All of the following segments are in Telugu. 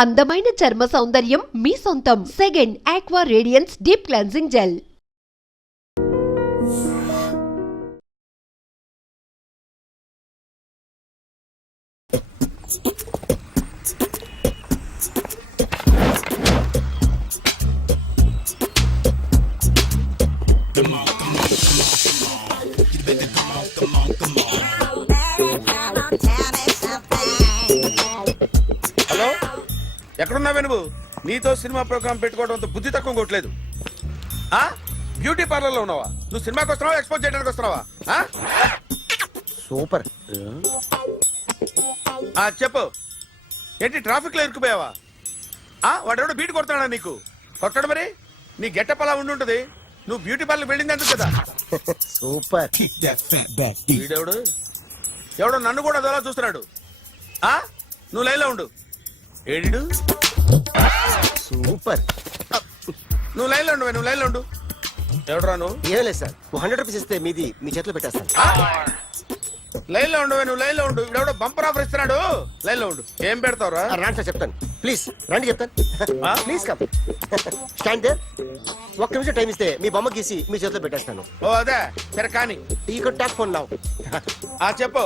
అందమైన చర్మ సౌందర్యం మీ సొంతం. Second aqua radiance deep cleansing gel. Hello, ఎక్కడున్నావే నువ్వు? నీతో సినిమా ప్రోగ్రామ్ పెట్టుకోవడంతో బుద్ధి తక్కువ కొట్టలేదు. బ్యూటీ పార్లర్ లో ఉన్నావా? నువ్వు సినిమాకి వస్తున్నావా, ఎక్స్పోజ్ చేయడానికి వస్తున్నావా? సూపర్. చెప్పు, ఏంటి ట్రాఫిక్ లో ఇరుక్కుపోయావా? వాడెవడో బీట్ కొడతాడా నీకు? కొట్టడు మరి. నీ గెట్టప్ అలా ఉండుంటది. నువ్వు బ్యూటీ పార్లర్ వెళ్ళింది ఎందుకు కదా? సూపర్. వీడెవడు? ఎవడో నన్ను కూడా అదోలా చూస్తున్నాడు. నువ్వు లైన్లో ఉండు. ఏడు సూపర్. నువ్వు లైన్లో ఉండు, నువ్వు లైన్లో ఉండు. ఎవడరా నువ్వు? ఏం లేదు సార్, 100 రూపీస్ ఇస్తే మీది మీ చేతిలో పెట్టేస్తాను. లైన్లో ఉండు, నువ్వు లైన్లో ఉండు. ఎవడో బంపర్ ఆఫర్ ఇస్తున్నాడు. లైన్లో ఉండు. ఏం పెడతావురా? రాండి సార్, చెప్తాను. ప్లీజ్ రండి, చెప్తాను. Please come. Stand there. ఒక్క నిమిషం టైం ఇస్తే మీ బొమ్మ గీసి మీ చేతిలో పెట్టేస్తాను. ఓ అదే సరే, కానీ ఈ కుడ్ టాక్ ఫోన్ నౌ. చెప్పు.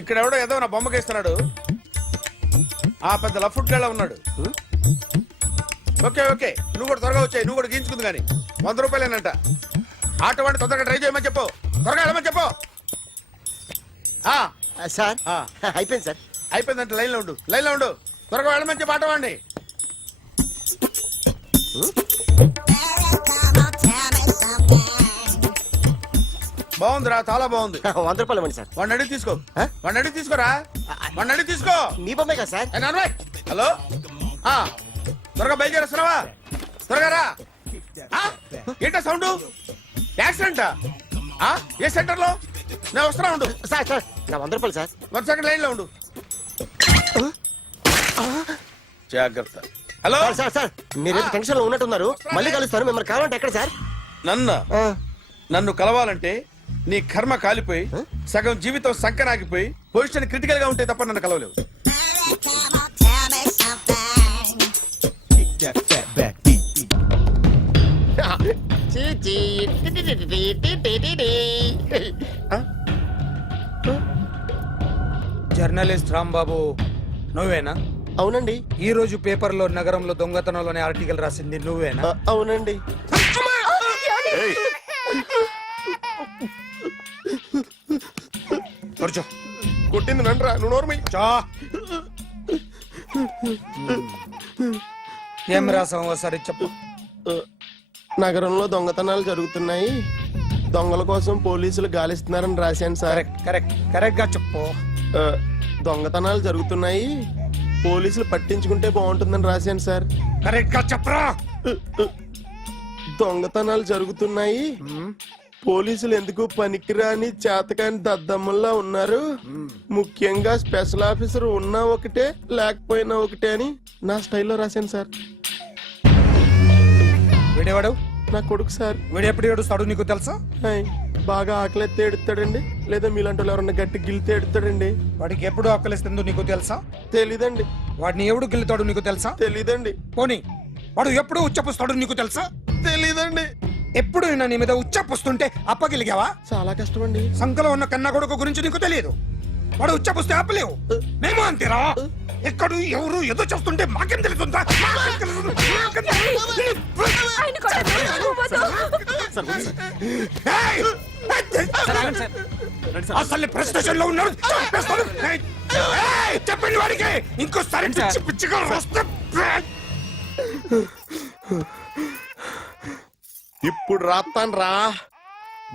ఇక్కడ ఎవడో ఏదో నా బొమ్మకి ఇస్తున్నాడు. పెద్ద లఫుట్ గేళ ఉన్నాడు. ఓకే ఓకే, నువ్వు కూడా త్వరగా వచ్చాయి. నువ్వు కూడా గీంచుకుంది కానీ 100 రూపాయలేనంట. ఆటో వాడిని తొందరగా ట్రై చేయమని చెప్పు. త్వరగా వెళ్ళమని చెప్పు. సార్ అయిపోయింది సార్. అయిపోయిందంటే లైన్లో ఉండు, లైన్లో ఉండు. త్వరగా వెళ్ళమని చెప్పు ఆటో వాడిని. బాగుందిరా, చాలా బాగుంది. 100 రూపాయలు ఇవ్వండి సార్. వాడిని అడిగి తీసుకో. వాడిని అడిగి తీసుకోరా. వాడిని అడిగి తీసుకో. మీ బొమ్మే కదా సార్. హలో, త్వరగా బయలుదేరేస్తున్నావా? త్వరగా రా. ఏంటా సౌండ్? యాక్సిడెంటా? ఏ సెంటర్ లో? నేను వస్తున్నా ఉండు. సార్ సార్ నా 100 రూపాయలు సార్. 1 సెకండ్ లైన్ లో ఉండు. జాగ్రత్త. హలో సార్ సార్, మీరు టెన్షన్ లో ఉన్నట్టున్నారు. మళ్ళీ కలుస్తాను. మిమ్మల్ని కావాలంటే ఎక్కడ సార్? నన్ను కలవాలంటే నీ కర్మ కాలిపోయి సగం జీవితం సంకనాగిపోయి పొజిషన్ క్రిటికల్ గా ఉంటే తప్ప నన్ను కలవలేవు. జర్నలిస్ట్ రాంబాబు నువ్వేనా? అవునండి. ఈ రోజు పేపర్ లో నగరంలో దొంగతనంలోనే ఆర్టికల్ రాసింది నువ్వేనా? అవునండి. కొట్టింది నండ్రా, నువ్వు నోర్మి. ఏం రాసావు ఒకసారి చెప్పు. నగరంలో దొంగతనాలు జరుగుతున్నాయి, దొంగల కోసం పోలీసులు గాలిస్తున్నారని రాశాను సార్. కరెక్ట్ గా చెప్పు. దొంగతనాలు జరుగుతున్నాయి, పోలీసులు పట్టించుకుంటే బాగుంటుందని రాశాను సార్. కరెక్ట్ గా చెప్పరా. దొంగతనాలు జరుగుతున్నాయి, పోలీసులు ఎందుకు పనికిరాని చేతకాని దద్దమ్మల్లా ఉన్నారు, ముఖ్యంగా స్పెషల్ ఆఫీసర్ ఉన్నా ఒకటే లేకపోయినా ఒకటే అని నా స్టైల్లో రాశాను సార్. వీడేవాడు? నా కొడుకు సార్. వీడు ఎప్పుడు ఏడుస్తాడు నీకు తెలుసా? బాగా ఆకలిస్తే ఎడుతాడండి, లేదా మీలాంటి వాళ్ళు ఎవరన్నా గట్టి గిల్లితే ఎడుతాడండి. వాడికి ఎప్పుడు ఆకలిస్తుందో నీకు తెలుసా? తెలీదండి. వాడిని ఎవడు గిల్లుతాడు నీకు తెలుసా? తెలీదండి. పోనీ వాడు ఎప్పుడు ఉచ్చపుస్తాడు నీకు తెలుసా? తెలీదండి. ఎప్పుడు నీ మీద ఉచ్చపుస్తుంటే అప్పగిలిగావా? చాలా కష్టం అండి. సంకలో ఉన్న కన్న కొడుకు గురించి నీకు తెలియదు. వాడు ఉచ్చపుస్తే ఆపలేవు. మేము అంతేరా. ఎక్కడు ఎవరు ఏదో చేస్తుంటే మాకేం తెలుస్తుందా? అసలు ప్రెస్ స్టేషన్ లో ఉన్నాడు. చెప్పండి వాడికి ఇంకోసారి పిచ్చి పిచ్చిగా వస్తే. ఇప్పుడు రాత్తాను రా.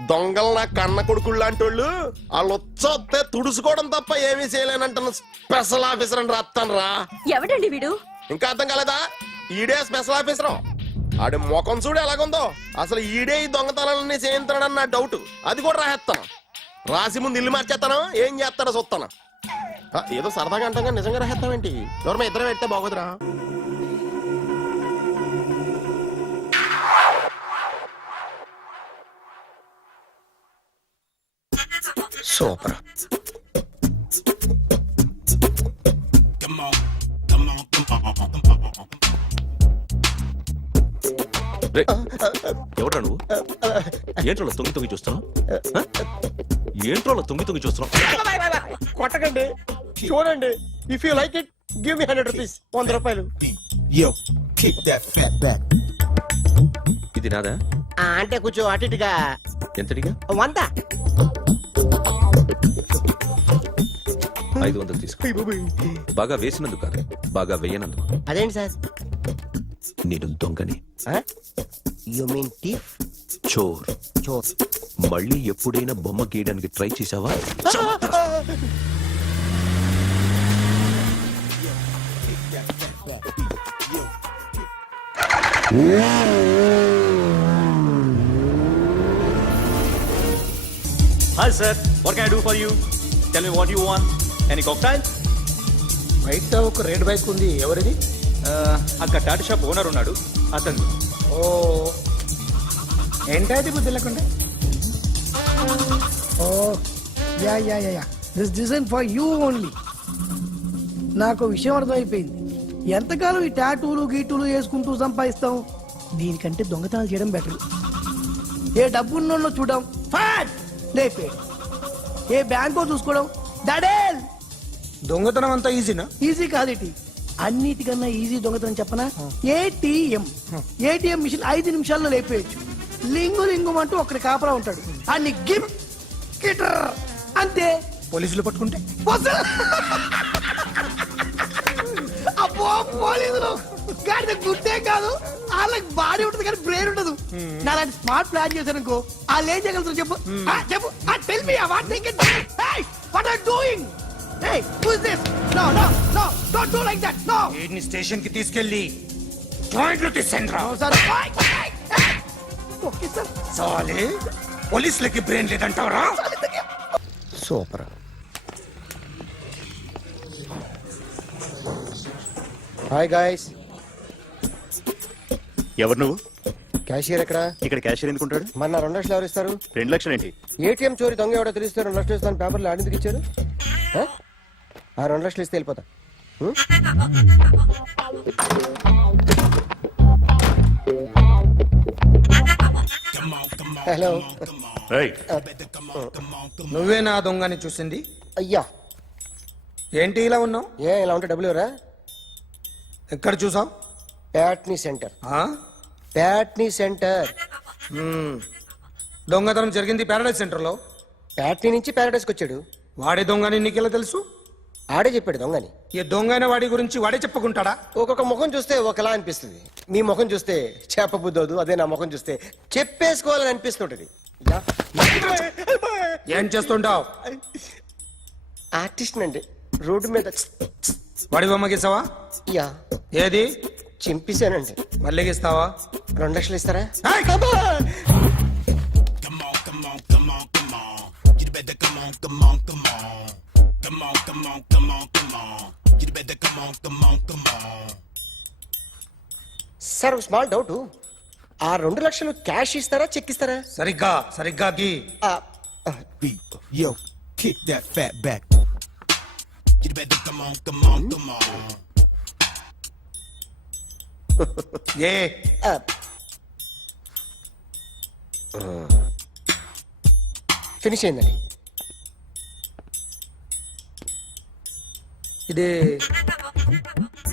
దొంగలు నా కన్న కొడుకులు లాంటి వాళ్ళు వాళ్ళు వచ్చొస్తే తుడుచుకోవడం తప్ప ఏమీ చేయలేనంటున్న స్పెషల్ ఆఫీసర్ అని రాత్తాను రా. ఎవడండి వీడు? ఇంకా అర్థం కాలేదా? ఈడే స్పెషల్ ఆఫీసర్. ఆడి ముఖం చూడు ఎలాగుందో. అసలు ఈడే ఈ దొంగతనాలన్నీ చేయించాడని నా డౌట్. అది కూడా రాసేస్తాను. రాసి ముందు ఇల్లు మార్చేస్తాను. ఏం చేస్తారో చూస్తాను. ఏదో సరదాగా అంటాగా నిజంగా రాసేస్తామేంటి? ఎవరన్నా ఇద్దరు పెడితే బాగోదురా. సూపర్. రేయ్, ఎవడ్రా నువ్వు ఏంట్రోలో తొంగి తొంగి చూస్తున్నావు ఆ? ఏంట్రోలో తొంగి తొంగి చూస్తున్నావు కొట్టకండి చూడండి. If you like it give me 100 rupees. 100 రూపాయలు. Yo, kick that fat back. ఇది నాదా అంటే కొంచెం అటు ఇటుగా ఎంతడిగా 100. 500 తీసుకో. బాగా వేసినందుకు కాదు, బాగా వేయనందుకు. అదేంటి సార్? నేను దొంగని, యు మీన్ థీఫ్? చోర్. చోర్. మళ్ళీ ఎప్పుడైనా బొమ్మ గీయడానికి ట్రై చేసావా? Hi sir, what can I do for you? Tell me what you want. Any cocktail? బయట ఒక రెడ్ బైక్ ఉంది, ఎవరిది? అక్కడ టాటా షాప్ ఓనర్ ఉన్నాడు, అతను. ఓ ఏంటది బుద్ధి లేకుండా? Oh yeah yeah yeah yeah this design for you only. నాకు విషయం అర్థమైపోయింది. ఎంతకాలం ఈ టాటూలు గీటూలు వేసుకుంటూ సంపాదిస్తాం? దీనికంటే దొంగతనాలు చేయడం బెటర్. ఏ డబ్బున్నోళ్ళు చూడడం ఫాట్ లేపే, ఏ బ్యాంకో చూసుకోవడం దడేల్. దొంగతనం అంతా ఈజీనా? ఈజీ కాదేటి, అన్నిటికన్నా ఈజీ దొంగతనం చెప్పనా? ఏటీఎం. ఏటీఎం మిషన్ 5 నిమిషాల్లో లేపేయచ్చు. లింగు లింగు అంటూ ఒకటి కాపలా ఉంటాడు, అన్ని గిమ్ గిటర్ అంతే. పోలీసులు పట్టుకుంటే వసలు. అబ్బో పోలీసులు గాడిద గుడ్డే కాదు, వాళ్ళకి బాడీ ఉంటుంది కానీ బ్రెయిన్ ఉండదు. నాలాంటి స్మార్ట్ ప్లాన్ చేశాను అనుకో, వాళ్ళు ఏం చేయగలుగుతారు చెప్పు? చెప్పు, tell me what they can do. Hey what are doing? Hey who is this? No no no don't do like that. No వీడిని స్టేషన్ కి తీసుకెళ్ళి జాయింట్లు తీసుకురా. Sir okay sir. సాలే పోలీసులకి బ్రెయిన్ లేదంటావరా? సూపర్. Hi guys. ఎవరు నువ్వు? క్యాషియర్ ఎక్కడ? ఇక్కడ క్యాషియర్ ఎందుకుంటాడు? మన 2 లక్షలు ఎవరు ఇస్తారు? 2 లక్షలు ఏంటి? ఏటీఎం చోరీ దొంగ ఎవడో తెలిస్తే 2 లక్షలు ఇస్తాను పేపర్లు ఆడిందుకు ఇచ్చారు. ఆ 2 లక్షలు ఇస్తే వెళ్ళిపోతా. హలో. రేయ్, నువ్వే నా దొంగని చూసింది? అయ్యా ఏంటి ఇలా ఉన్నావు? ఏ ఇలా ఉంటే డబ్బులు ఎవరా? ఎక్కడ చూసావు? ప్యాట్నీ సెంటర్. ప్యాట్నీ సెంటర్. దొంగతనం జరిగింది ప్యారడైజ్ సెంటర్ లో. ప్యాట్నీ నుంచి ప్యారడైస్కి వచ్చాడు. వాడే దొంగని నీకెలా తెలుసు? ఆడే చెప్పాడు దొంగని. ఈ దొంగైన వాడి గురించి వాడే చెప్పుకుంటాడా? ఒక్కొక్క ముఖం చూస్తే ఒకలా అనిపిస్తుంది. మీ ముఖం చూస్తే చెప్పబుద్దోదు, అదే నా ముఖం చూస్తే చెప్పేసుకోవాలని అనిపిస్తుంటది. ఏం చేస్తుంటావు? ఆర్టిస్ట్ అండి, రోడ్డు మీద. వాడి బొమ్మ గీసావా? యా. ఏది? చింపేశానండి. మళ్ళీ గీస్తావా? 2 లక్షలు ఇస్తారా? సార్ స్మాల్ డౌట్, ఆ 2 లక్షలు క్యాష్ ఇస్తారా చెక్ ఇస్తారా? సరిగ్గా సరిగ్గా గీ. Beat. Yo, kick that fat back. You better come on, come on, come on. A finish అయిందండి. ఇది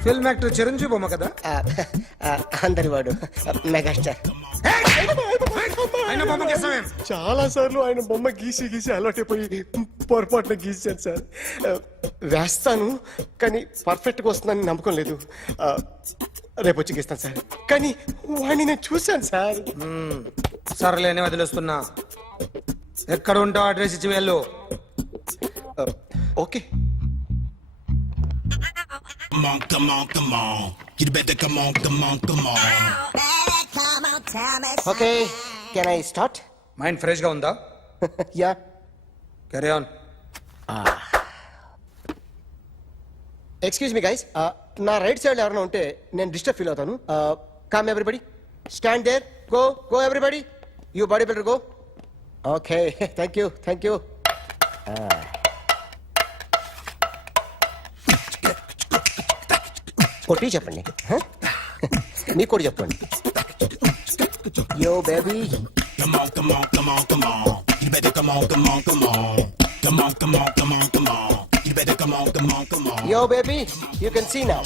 ఫిల్మ్ యాక్టర్ చిరంజీవి బొమ్మ కదా? అందరి వాడు మెగాస్టార్. ఆయన బొమ్మ గీసావేం? చాలా సార్లు ఆయన బొమ్మ గీసి గీసి అలవాటైపోయి పొరపాటున గీసాను సార్. వేస్తాను కానీ పర్ఫెక్ట్ గా వస్తుందని నమ్మకం లేదు. రేపు వచ్చి గీస్తాను సార్. కానీ వాడిని నేను చూశాను సార్. సర్లేని వదిలేస్తున్నా. ఎక్కడ ఉంటావు అడ్రస్ ఇచ్చి వెళ్ళు. Okay. Come on, come on, come on. You better come on, come on, come on. Okay, can I start? Mind fresh గా ఉందా? Yeah. Carry on. Excuse me guys, నా రైట్ సైడ్ ఎవరైనా ఉంటే నేను డిస్టర్బ్ ఫీల్ అవుతాను. Come everybody, stand there, go go everybody, you body builder go. Okay, thank you thank you. కొట్టి చెప్పండి, మీకు కూడా చెప్పండి. Yo, baby. Come on, come on, come on, come on. You better come on, come on, come on. Come on, come on, come on, come on. You better come on, come on, come on. Yo baby you can see now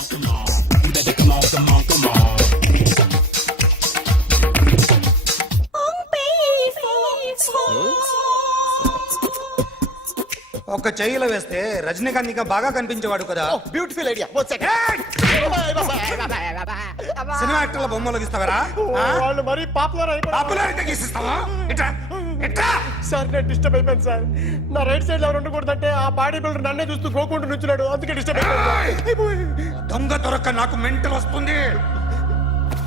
You better come on, come on, come on. ఒక చెయ్యిలో వేస్తే రజనీకాంత్ ఇంకా బాగా కనిపించేవాడు కదా బ్యూటిఫుల్ ఐడియా సినిమా యాక్టర్ల బొమ్మలు గీస్తావరా వాళ్ళు మరీ పాపులర్ అయిపోయారు పాపులారిటీ గీసిస్తావా ఇట్రా ఇట్రా సార్ నేను డిస్టర్బ్ అయిపోయాను సార్ నా రైట్ సైడ్ లో ఉండకూడదంటే ఆ బాడీ బిల్డర్ నన్నే చూస్తూ గోకుంటూ నుంచున్నాడు అందుకే డిస్టర్బ్ అయిపోయాను దొంగ దొరక్క నాకు మెంటల్ వస్తుంది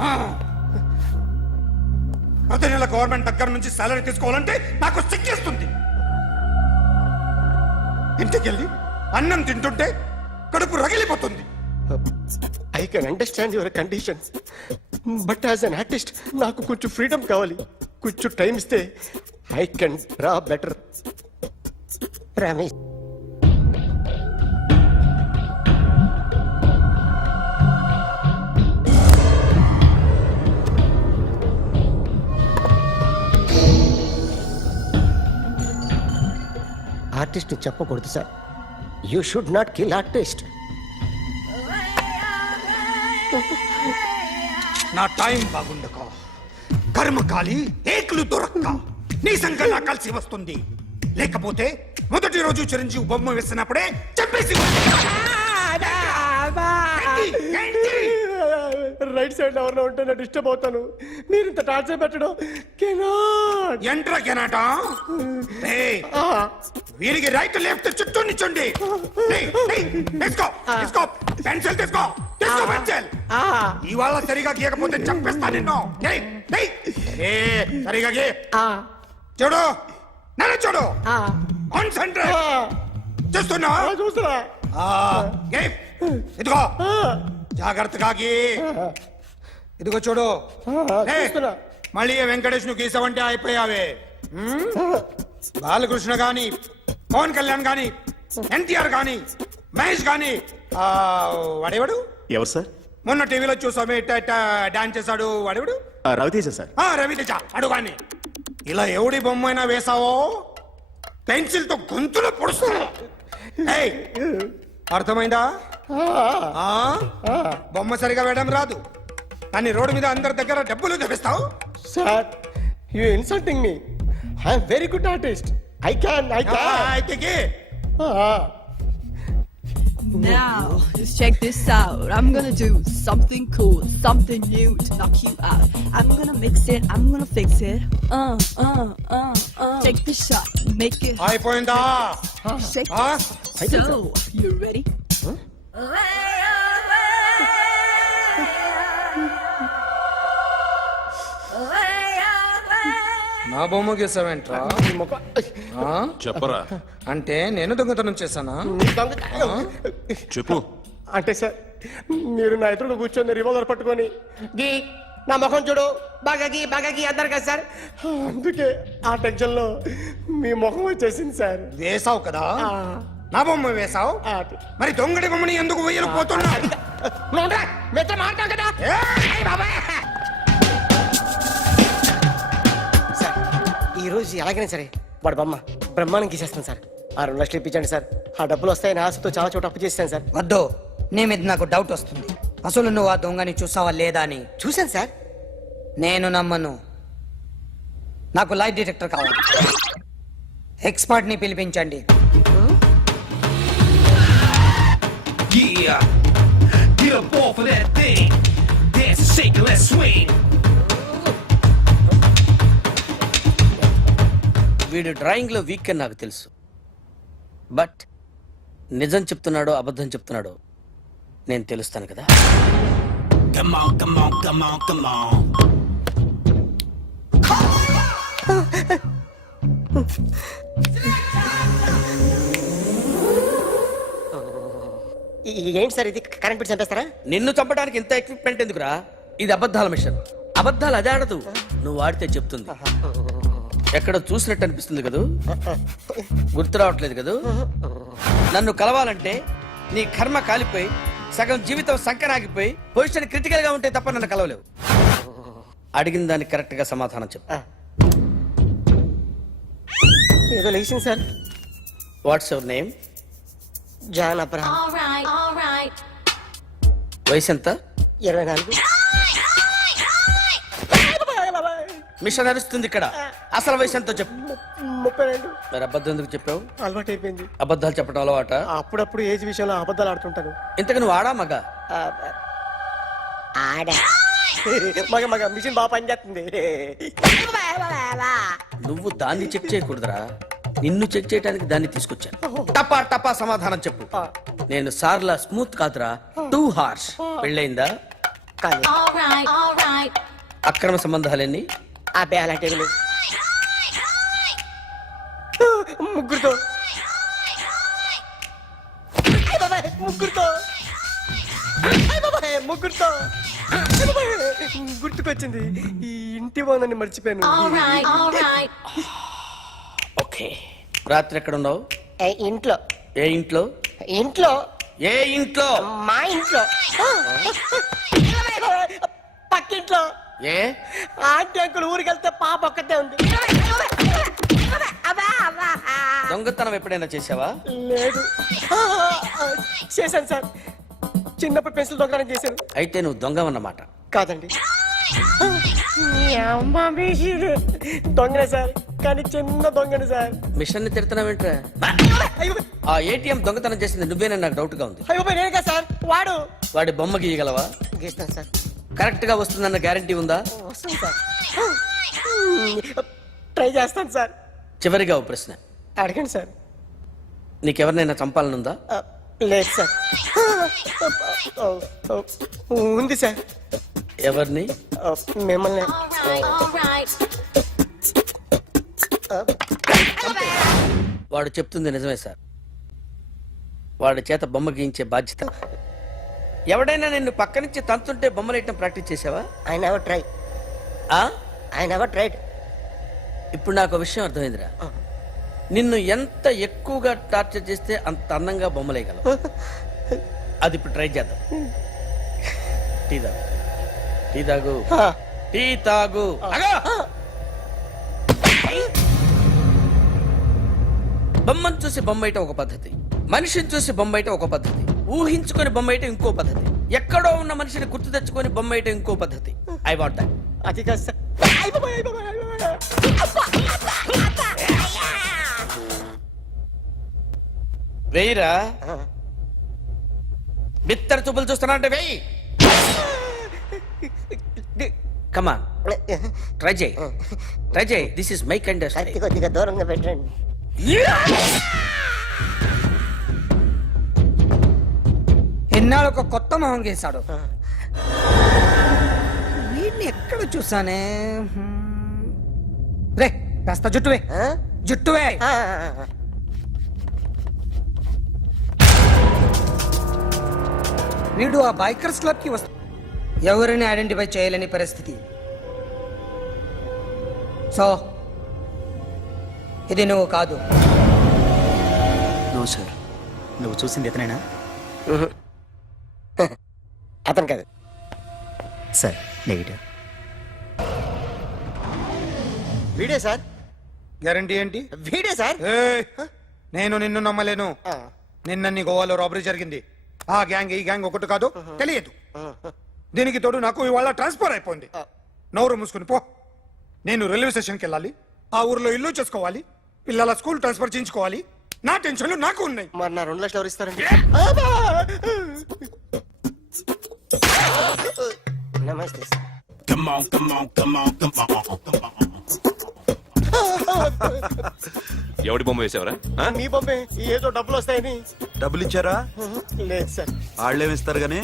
ఆ. ప్రతి నెల గవర్నమెంట్ దగ్గర నుంచి సాలరీ తీసుకోవాలంటే నాకు సిగ్గేస్తుంది ఇంటికెళ్ళి అన్నం తింటుంటే కడుపు రగిలిపోతుంది I can understand your conditions but as an artist నాకు కొంచెం ఫ్రీడమ్ కావాలి కొంచెం టైం ఇస్తే I can draw better Ramesh artist చెప్పకూడదు sir you should not kill artist నా టైం బాగుండక కర్మకాలి ఏకులు దొరక్క నీ సంకల్లా కలిసి వస్తుంది లేకపోతే మొదటి రోజు చిరంజీవి బొమ్మ వేసినప్పుడే చెప్పేసి రైట్ సైడ్ ఎవరిలో ఉంటే నేను డిస్టర్బ్ అవుతాను మీరు ఇంత టార్చర్ పెట్టడం ఎంట్రా కెనాట వీరికి రైట్ లెఫ్ట్ చుట్టూ నిచ్చండి తీసుకో తీసుకో పెన్సిల్ తీసుకో తీసుకో పెన్సిల్ ఇవాళ సరిగా గీయకపోతే చంపేస్తా నిన్ను సరిగా గీ చూడు నన్ను చూడు కాన్సంట్రేట్ చూస్తున్నా చూస్తున్నా ఇదిగో జాగ్రత్తగా గీ ఇదిగో చూడు మళ్ళీ వెంకటేష్ ను గీసావంటే అయిపోయావే బాలకృష్ణ గాని పవన్ కళ్యాణ్ గాని ఎన్టీఆర్ గాని మహేష్ గాని వాడేవాడు ఎవరు సార్? మొన్న టీవీలో చూసామే డాన్స్ చేశాడు వాడేవాడు రవితేజ సార్. రవితేజ అడుగాని ఇలా ఎవడి బొమ్మ అయినా వేసావో పెన్సిల్ తో గొంతులో పొడుస్తావు అర్థమైందా బొమ్మ సరిగా వేయడం రాదు కానీ రోడ్డు మీద అందరి దగ్గర డబ్బులు తెప్పిస్తావు sir you insulting me I'm very good artist I can అయితే Now, just check this out. I'm gonna do something cool, something new to knock you out. I'm gonna mix it, I'm gonna fix it. Take the shot, make it అయిపోయిందా shake. So, you ready? నా బొమ్మ గీసావేంట్రా చెప్పరా. అంటే నేను దొంగతనం చేశానా చెప్పు. అంటే సార్ మీరు నా ఎదురుగా కూర్చొని రివాల్వర్ పట్టుకొని గీ నా ముఖం చూడు బాగా గీ అన్నారు కదా సార్ అందుకే ఆ టెన్షన్ లో మీ ముఖం వచ్చేసింది సార్ వేసావు కదా నా బొమ్మ వేసావు మరి దొంగడి బొమ్మని ఎందుకు వేయలు పోతున్నా మాట్లాడు కదా సార్ ఈ రోజు ఎలాగైనా సరే వాడు బొమ్మ బ్రహ్మాండం గీసేస్తాను సార్ ఆ 2 లక్షలు ఇప్పించండి సార్ ఆ డబ్బులు వస్తాయని ఆశతో చాలా చోట అప్పు చేస్తాను సార్ వద్దు నీ మీద నాకు డౌట్ వస్తుంది అసలు నువ్వు ఆ దొంగని చూసావా లేదా అని చూశాను సార్ నేను నమ్మను నాకు లైట్ డిటెక్టర్ కావాలి ఎక్స్పర్ట్ ని పిలిపించండి Yeah, get up off of that thing. Dance and shake and let's swing. వీడు డ్రాయింగ్లో వీక్ అని నాకు తెలుసు బట్ నిజం చెప్తున్నాడో అబద్ధం చెప్తున్నాడో నేను తెలుస్తాను కదా Come on, come on, come on, come on. ఏంటి సార్ ఇది కరెంట్ బిల్ చంపేస్తారా నిన్ను చంపడానికి ఇంత ఎక్విప్మెంట్ ఎందుకురా ఇది అబద్ధాల మిషన్ అబద్ధాలు అదే ఆడదు నువ్వు ఆడితే చెప్తుంది ఎక్కడ చూసినట్టు అనిపిస్తుంది కదూ గుర్తు రావట్లేదు కదూ నన్ను కలవాలంటే నీ కర్మ కాలిపోయి సగం జీవితం సంకరాగిపోయి పొజిషన్ క్రిటికల్ గా ఉంటే తప్ప నన్ను కలవలేవు అడిగిన దానికి కరెక్ట్ గా సమాధానం చెప్పు. ఏదో లేచింది sir. What's your name? John Abraham. వయసు ఎంత? 24. మిషన్ నడుస్తుంది ఇక్కడ. అసలు వయసు ఎంతో చెప్పు. 32. మరి అబద్ధం ఎందుకు చెప్పావు? అలవాటు అయిపోయింది. అబద్ధాలు చెప్పడం అలవాట? అప్పుడప్పుడు ఏజ్ విషయంలో అబద్ధాలు ఆడుతుంటాను. ఇంతకు నువ్వు ఆడా మగ? ఆడా. మగ మగ మిషన్ బాగా పనిచేస్తుంది. నువ్వు దాన్ని చెక్ చేయకూడదురా, నిన్ను చెక్ చేయడానికి దాన్ని తీసుకొచ్చాను. టపా టపా సమాధానం చెప్పు. నేను సార్లా స్మూత్ కాదురా, టూ హార్ష్. పెళ్ళైందా? కానీ అక్రమ సంబంధాలన్నీ? అబ్బాయి అలాంటి ముగ్గురుతో ముగ్గురుతో ముగ్గురుతో గుర్తుకొచ్చింది. ఈ ఇంటి బాగుందని మర్చిపోయాను. ఓకే. రాత్రి ఎక్కడ ఉన్నావు? ఇంట్లో. ఏ ఇంట్లో? ఇంట్లో. ఏ ఇంట్లో? మా ఇంట్లో. పక్కింట్లో. ఏ ఆంటీ అంకుల్ ఊరికి వెళ్తే పాప ఒక్కతే ఉంది. దొంగతనం ఎప్పుడైనా చేసావా? లేదు. చేశాను సార్. చిన్నప్పుడు పెన్సిల్ దొంగతనం చేశాను. అయితే నువ్వు దొంగవన్నమాట. కాదండి, దొంగనే సార్, కానీ చిన్న దొంగని సార్. మిషన్ ని తిడుతున్నావేంట్రా? ఆ ఏటీఎం దొంగతనం చేసింది నువ్వేనని నాకు డౌట్ గా ఉంది. అయ్యో నేనే కదా సార్. వాడి బొమ్మ గీయగలవా? గీస్తాను సార్. కరెక్ట్ గా వస్తుందన్న గ్యారంటీ ఉందా? వస్తాను సార్. ట్రై చేస్తాను సార్. చివరిగా ఓ ప్రశ్న అడగండి సార్. నీకెవరినైనా చంపాలనుందా? లేదు సార్. ఉంది సార్. ఎవరిని? మిమ్మల్ని. వాడు చెప్తుంది నిజమే సార్. వాడి చేత బొమ్మ గీయించే బాధ్యత. ఎవడైనా నిన్ను పక్క నుంచి తంతుంటే బొమ్మలేయటం ప్రాక్టీస్ చేసావా? I never try. I never tried. ఇప్పుడు నాకు విషయం అర్థమైందిరా. నిన్ను ఎంత ఎక్కువగా టార్చర్ చేస్తే అంత అందంగా బొమ్మలేయగలవు. అది ఇప్పుడు ట్రై చేద్దాం. టీ తాగు. టీ తాగు. టీ తాగు. బొమ్మను చూసి బొమ్మయటం ఒక పద్ధతి, మనిషిని చూసి బొమ్మయటం ఒక పద్ధతి, ఊహించుకొని బొమ్మయటం ఇంకో పద్ధతి, ఎక్కడో ఉన్న మనిషిని గుర్తు తెచ్చుకొని బొమ్మయటం ఇంకో పద్ధతి. I want that. అది కాదు సార్. వెయ్యిరా. బిత్తర చూపులు చూస్తున్నా అంటే వెయ్యి. కమాన్, ట్రై చేయి. ట్రై చేయి. This is my kind of style. కొద్దిగా దూరంగా పెట్టండి. ఎన్నాళ్ళు ఒక కొత్త మొహం గీశాడు. వీడిని ఎక్కడ చూసానే? రే కాస్త జుట్టువే. జుట్టువే. వీడు ఆ బైకర్స్ క్లబ్ కి వస్తా, ఎవరిని ఐడెంటిఫై చేయలేని పరిస్థితి. సో ఇది నువ్వు కాదు. నో సార్, నువ్వు చూసింది ఎతనేనా? అతను కాదు సార్, నెగిటివ్. వీడే సార్. గ్యారంటీ ఏంటి? వీడే సార్. నేను నిన్ను నమ్మలేను. నిన్న గోవాలో రాబరీ జరిగింది. ఆ గ్యాంగ్ ఈ గ్యాంగ్ ఒకటి కాదు, తెలియదు. దీనికి తోడు నాకు ఇవాళ ట్రాన్స్ఫర్ అయిపోయింది. నోరు మూసుకుని పో. నేను రైల్వే స్టేషన్కి వెళ్ళాలి, ఆ ఊర్లో ఇల్లు చేసుకోవాలి, పిల్లల స్కూల్ ట్రాన్స్ఫర్ చేయించుకోవాలి. నా టెన్షన్లు నాకు ఉన్నాయి. మరి నా 2 లక్షలు ఎవరు ఇస్తారండి? నమస్తే sir. Come on, come on, come on, come on, come on. ఎవడి బొమ్మ వేసావరా? మీ బొమ్మే. ఏదో డబ్బులు వస్తాయని. డబ్బులు ఇచ్చారా? లేదు సార్. వాళ్ళేమిస్తారు గానీ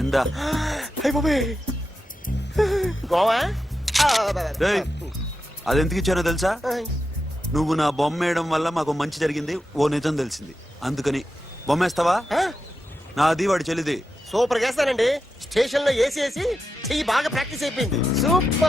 ఇందా. అయ్య బాబే, గోవా. అదెందుకు ఇచ్చానో తెలుసా? నువ్వు నా బొమ్మ వేయడం వల్ల మాకు మంచి జరిగింది, ఓ నిజం తెలిసింది. అందుకని బొమ్మేస్తావా? నాది వాడి చెల్లిది. సూపర్ చేస్తానండి. స్టేషన్ లో ఏసీ చెయ్యి బాగా ప్రాక్టీస్ అయిపోయింది. సూపర్.